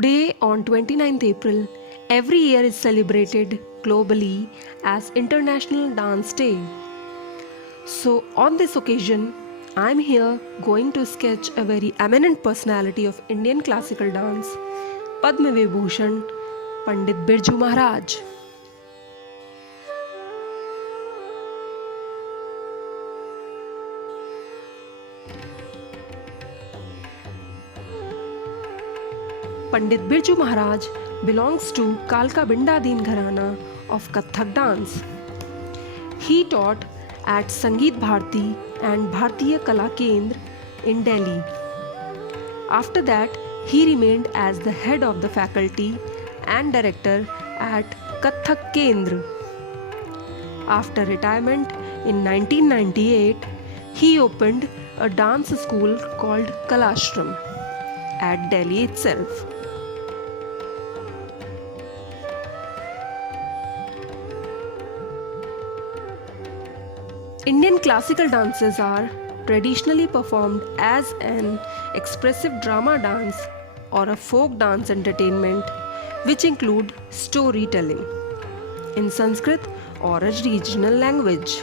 Today, on 29th April, every year is celebrated globally as International Dance Day. So, on this occasion, I am here going to sketch a very eminent personality of Indian classical dance, Padma Vibhushan, Pandit Birju Maharaj. Pandit Birju Maharaj belongs to Kalka Binda Deen Gharana of Kathak dance. He taught at Sangeet Bharati and Bharatiya Kala Kendra in Delhi. After that, he remained as the head of the faculty and director at Kathak Kendra. After retirement in 1998, he opened a dance school called Kalashram at Delhi itself. Indian classical dances are traditionally performed as an expressive drama dance or a folk dance entertainment which include storytelling in Sanskrit or a regional language.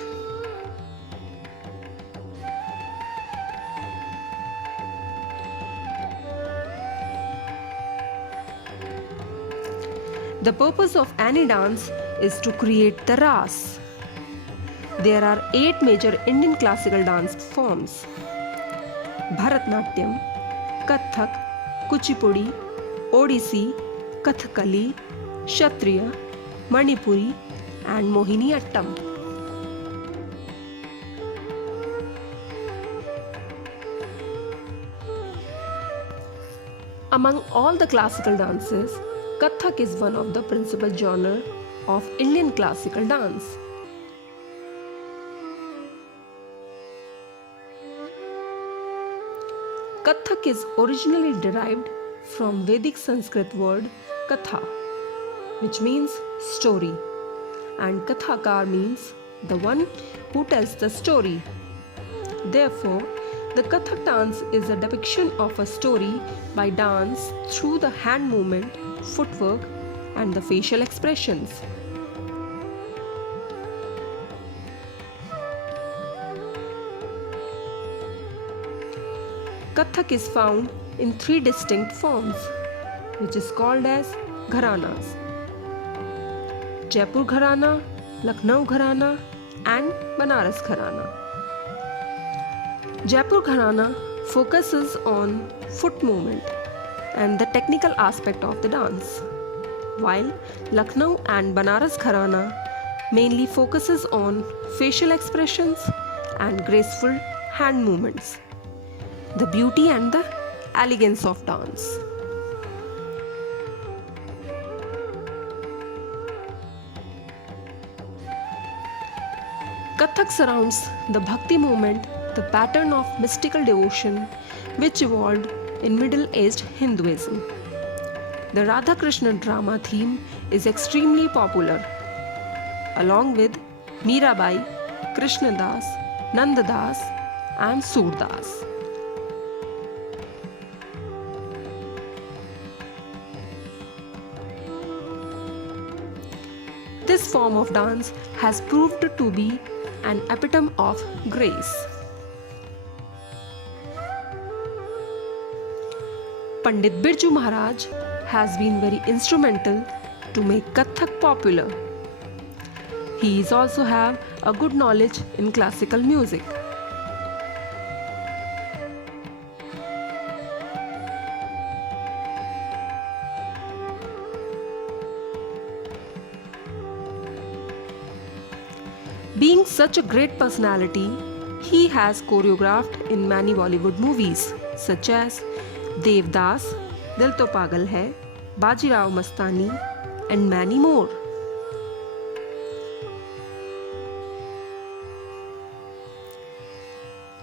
The purpose of any dance is to create the ras. There are 8 major Indian classical dance forms: Bharatnatyam, Kathak, Kuchipudi, Odissi, Kathakali, Kshatriya, Manipuri, and Mohiniyattam. Among all the classical dances, Kathak is one of the principal genres of Indian classical dance. Kathak is originally derived from Vedic Sanskrit word Katha, which means story, and Kathakar means the one who tells the story. Therefore, the Kathak dance is a depiction of a story by dance through the hand movement, footwork, and the facial expressions. Kathak is found in 3 distinct forms, which is called as Gharanas: Jaipur Gharana, Lucknow Gharana, and Banaras Gharana. Jaipur Gharana focuses on foot movement and the technical aspect of the dance, while Lucknow and Banaras Gharana mainly focuses on facial expressions and graceful hand movements, the beauty and the elegance of dance. Kathak surrounds the Bhakti movement, the pattern of mystical devotion which evolved in Middle Aged Hinduism. The Radha Krishna drama theme is extremely popular, along with Mirabai, Krishnadas, Nandadas, and Surdas. This form of dance has proved to be an epitome of grace. Pandit Birju Maharaj has been very instrumental to make Kathak popular. He is also have a good knowledge in classical music. Being such a great personality, he has choreographed in many Bollywood movies such as Devdas, Dil To Pagal Hai, Bajirao Mastani, and many more.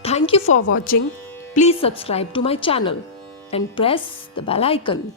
Thank you for watching. Please subscribe to my channel and press the bell icon.